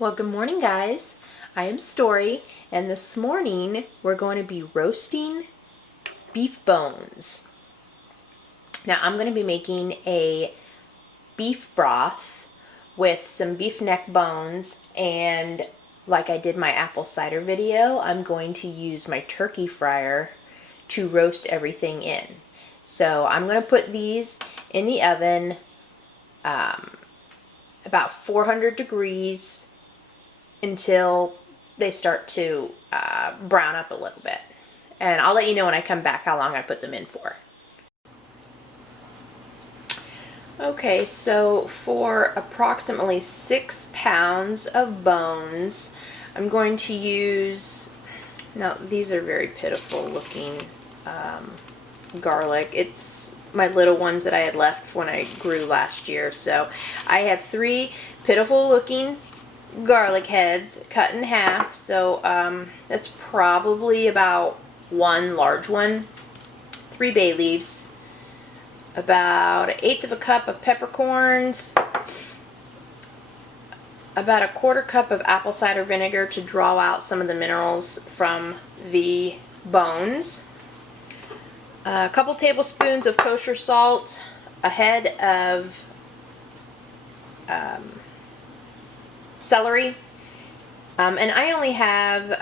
Well, good morning, guys. I am Story, and this morning we're going to be roasting beef bones. Now, I'm going to be making a beef broth with some beef neck bones, and like I did my apple cider video, I'm going to use my turkey fryer to roast everything in. So I'm going to put these in the oven about 400 degrees until they start to brown up a little bit. And I'll let you know when I come back how long I put them in for. Okay, so for approximately 6 pounds of bones, I'm going to use, now these are very pitiful looking garlic. It's my little ones that I had left when I grew last year. So I have 3 pitiful looking garlic heads cut in half, so that's probably about 1 large one, 3 bay leaves, about 1/8 of a cup of peppercorns, about 1/4 cup of apple cider vinegar to draw out some of the minerals from the bones, a couple tablespoons of kosher salt, a head of celery, and I only have,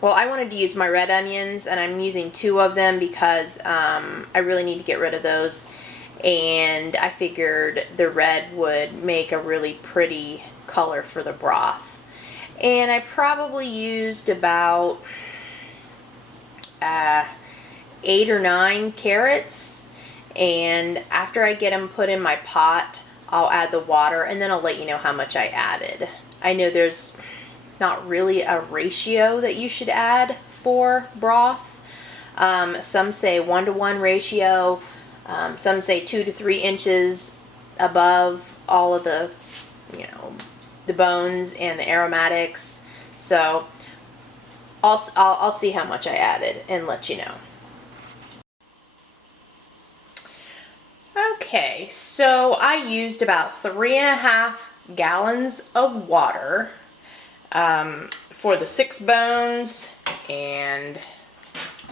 well, I wanted to use my red onions, and I'm using 2 of them because I really need to get rid of those, and I figured the red would make a really pretty color for the broth. And I probably used about 8 or 9 carrots, and after I get them put in my pot, I'll add the water, and then I'll let you know how much I added. I know there's not really a ratio that you should add for broth. Some say 1-to-1 ratio. Some say 2 to 3 inches above all of the, the bones and the aromatics. So I'll see how much I added and let you know. Okay, so I used about 3.5 gallons of water for the 6 bones and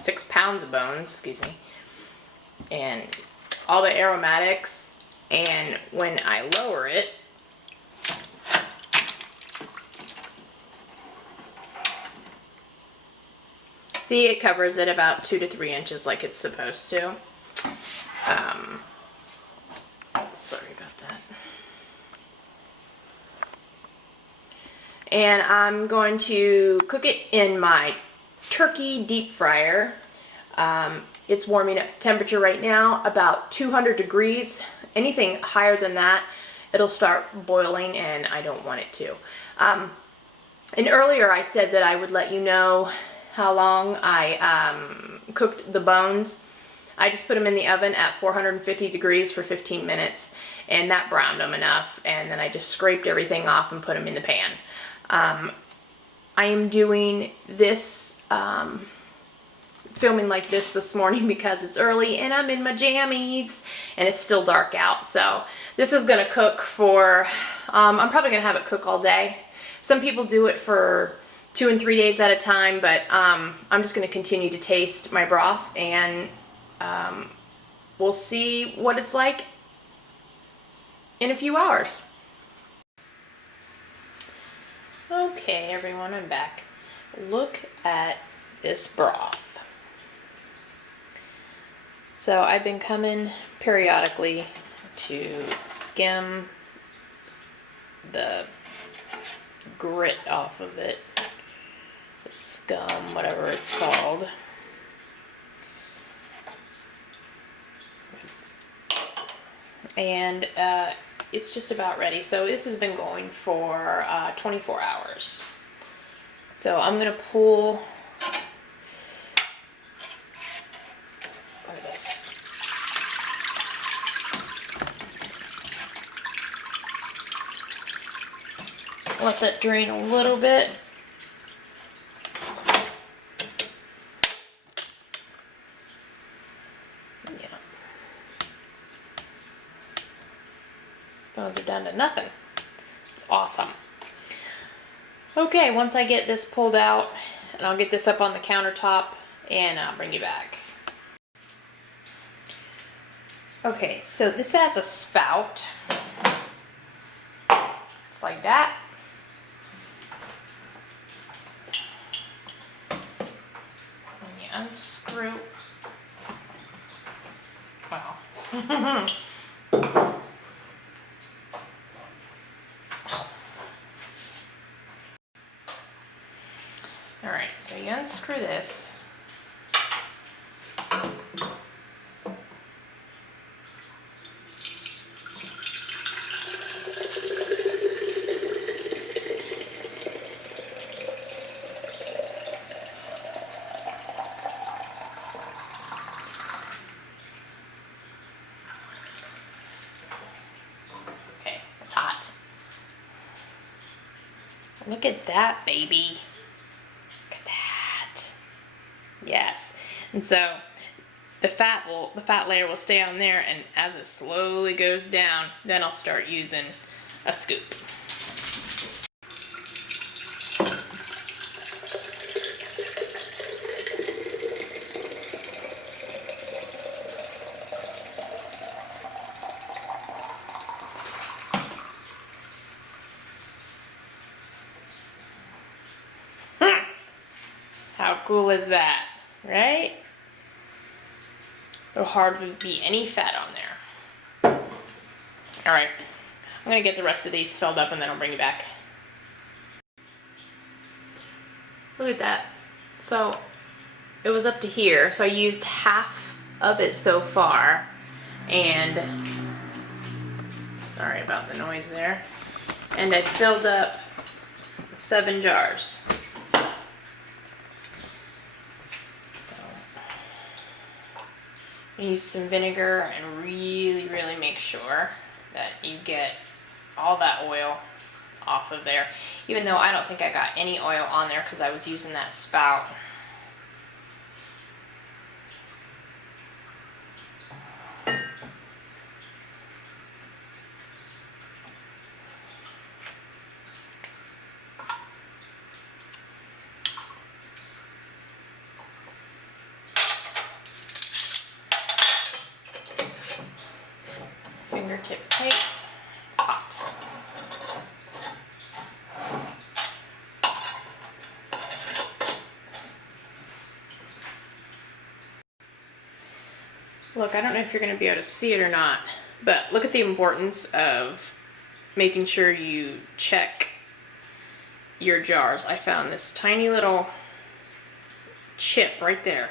6 pounds of bones, excuse me, and all the aromatics. And when I lower it, see, it covers it about 2 to 3 inches like it's supposed to. Sorry about that. And I'm going to cook it in my turkey deep fryer. It's warming up temperature right now, about 200 degrees. Anything higher than that, it'll start boiling, and I don't want it to. And earlier I said that I would let you know how long I cooked the bones. I just put them in the oven at 450 degrees for 15 minutes, and that browned them enough, and then I just scraped everything off and put them in the pan. I am doing this, filming like this morning because it's early and I'm in my jammies and it's still dark out. So this is going to cook for, I'm probably going to have it cook all day. Some people do it for 2 and 3 days at a time, but I'm just going to continue to taste my broth, and we'll see what it's like in a few hours. Okay, everyone, I'm back. Look at this broth. So I've been coming periodically to skim the grit off of it, the scum, whatever it's called. And it's just about ready. So this has been going for 24 hours. So I'm going to pull, look at this. Let that drain a little bit. Yeah. Bones are down to nothing. It's awesome. Okay, once I get this pulled out, and I'll get this up on the countertop, and I'll bring you back. Okay, so this has a spout. Just like that. And you unscrew. Wow. Alright, so you unscrew this. Okay, it's hot. Look at that, baby. Yes, and so the fat layer will stay on there, and as it slowly goes down, then I'll start using a scoop. How cool is that, right? There hardly be any fat on there. All right, I'm gonna get the rest of these filled up and then I'll bring you back. Look at that. So it was up to here, so I used half of it so far, and sorry about the noise there. And I filled up 7 jars. Use some vinegar and really make sure that you get all that oil off of there, even though I don't think I got any oil on there because I was using that spout. Fingertip tape. It's hot. Look, I don't know if you're going to be able to see it or not, but look at the importance of making sure you check your jars. I found this tiny little chip right there.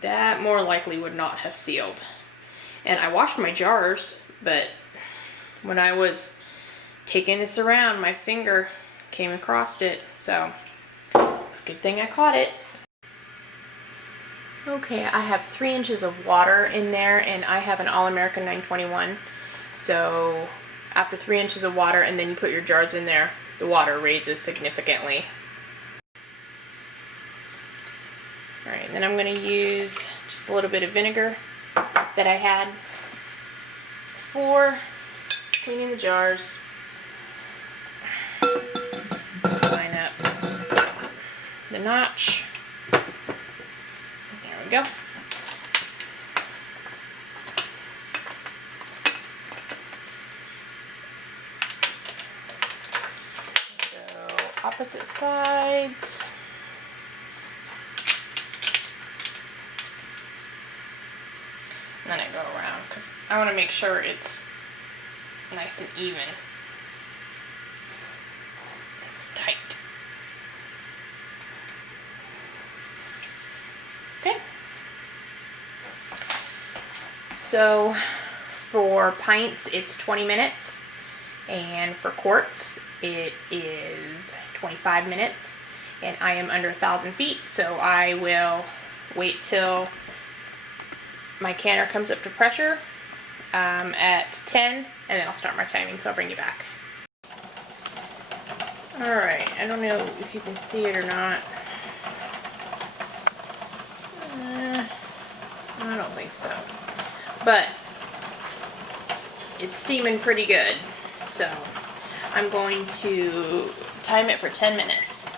That more likely would not have sealed. And I washed my jars, but when I was taking this around, my finger came across it. So it's a good thing I caught it. Okay, I have 3 inches of water in there, and I have an All-American 921. So after 3 inches of water and then you put your jars in there, the water raises significantly. All right, and then I'm going to use just a little bit of vinegar that I had for cleaning the jars. Line up the notch. There we go. Go opposite sides. And then I go around because I want to make sure it's nice and even. Tight. Okay. So for pints, it's 20 minutes. And for quarts, it is 25 minutes. And I am under 1,000 feet, so I will wait till my canner comes up to pressure at 10, and then I'll start my timing, so I'll bring you back. Alright, I don't know if you can see it or not. I don't think so. But it's steaming pretty good. So I'm going to time it for 10 minutes.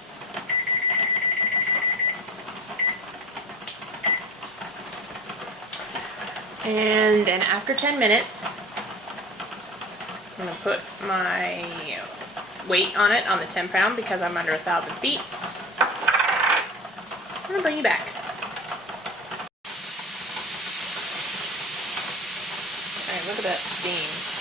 And then after 10 minutes, I'm going to put my weight on it on the 10 pound because I'm under 1,000 feet. I'm going to bring you back. Alright, look at that steam.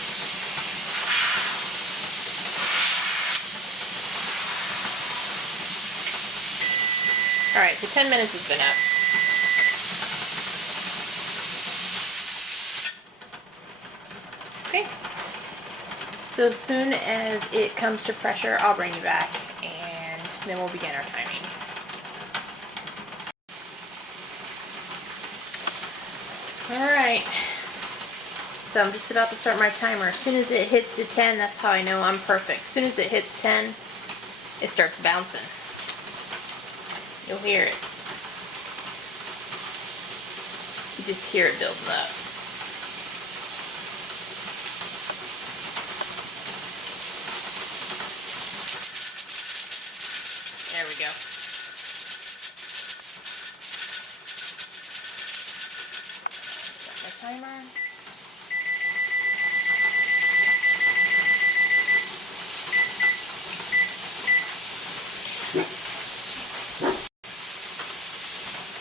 Alright, so 10 minutes has been up. Okay. So as soon as it comes to pressure, I'll bring you back and then we'll begin our timing. Alright. So I'm just about to start my timer. As soon as it hits to 10, that's how I know I'm perfect. As soon as it hits 10, it starts bouncing. You'll hear it. You just hear it building up. There we go. Set my timer.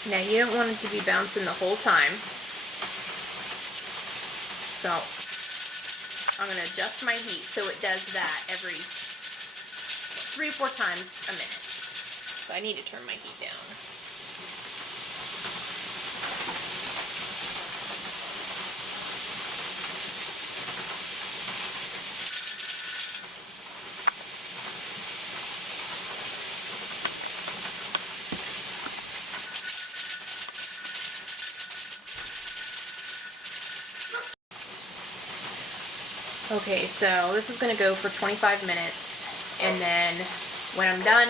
Now you don't want it to be bouncing the whole time. So I'm going to adjust my heat so it does that every 3 or 4 times a minute. So I need to turn my heat down. Okay, so this is going to go for 25 minutes, and then when I'm done,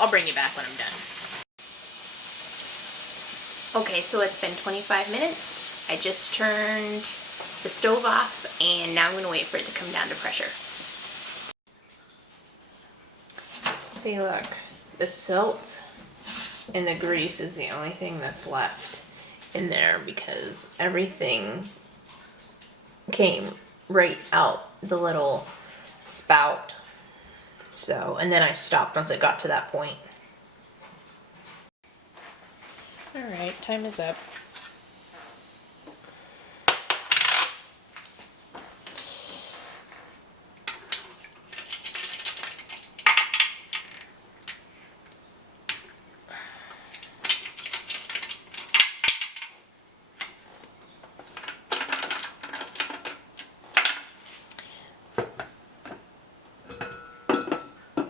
I'll bring you back when I'm done. Okay, so it's been 25 minutes. I just turned the stove off, and now I'm going to wait for it to come down to pressure. See, look, the silt and the grease is the only thing that's left in there because everything came right out the little spout. So, and then I stopped once it got to that point. Alright, time is up.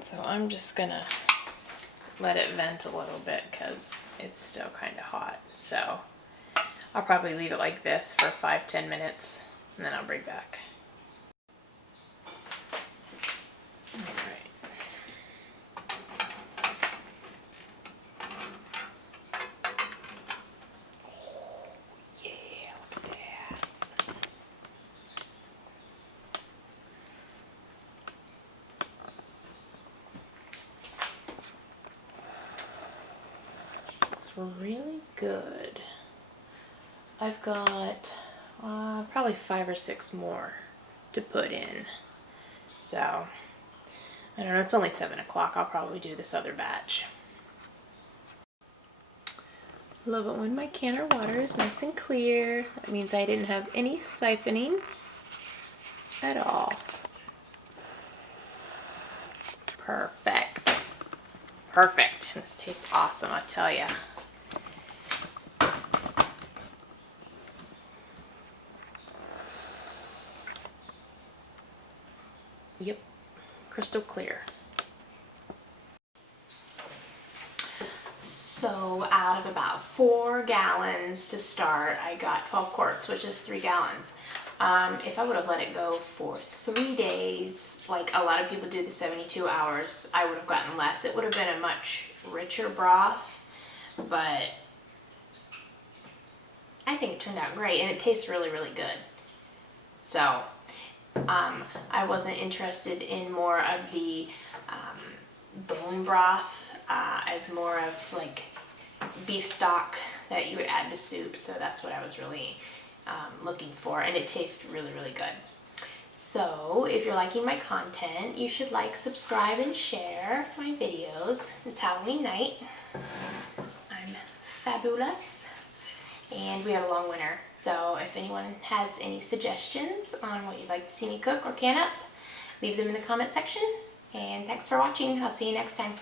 So I'm just gonna let it vent a little bit because it's still kind of hot. So I'll probably leave it like this for 5-10 minutes and then I'll bring it back. Alright. Oh, yeah, look at that. Really good. I've got probably 5 or 6 more to put in. So, I don't know, it's only 7 o'clock. I'll probably do this other batch. Love it when my can of water is nice and clear. That means I didn't have any siphoning at all. Perfect. Perfect. This tastes awesome, I tell ya. Yep, crystal clear. So out of about 4 gallons to start, I got 12 quarts, which is 3 gallons. If I would have let it go for 3 days, like a lot of people do the 72 hours, I would have gotten less. It would have been a much richer broth, but I think it turned out great and it tastes really, really good. So I wasn't interested in more of the bone broth as more of like beef stock that you would add to soup. So that's what I was really looking for, and it tastes really, really good. So if you're liking my content, you should like, subscribe, and share my videos. It's Halloween night. I'm fabulous. And we have a long winter. So if anyone has any suggestions on what you'd like to see me cook or can up, leave them in the comment section. And thanks for watching. I'll see you next time.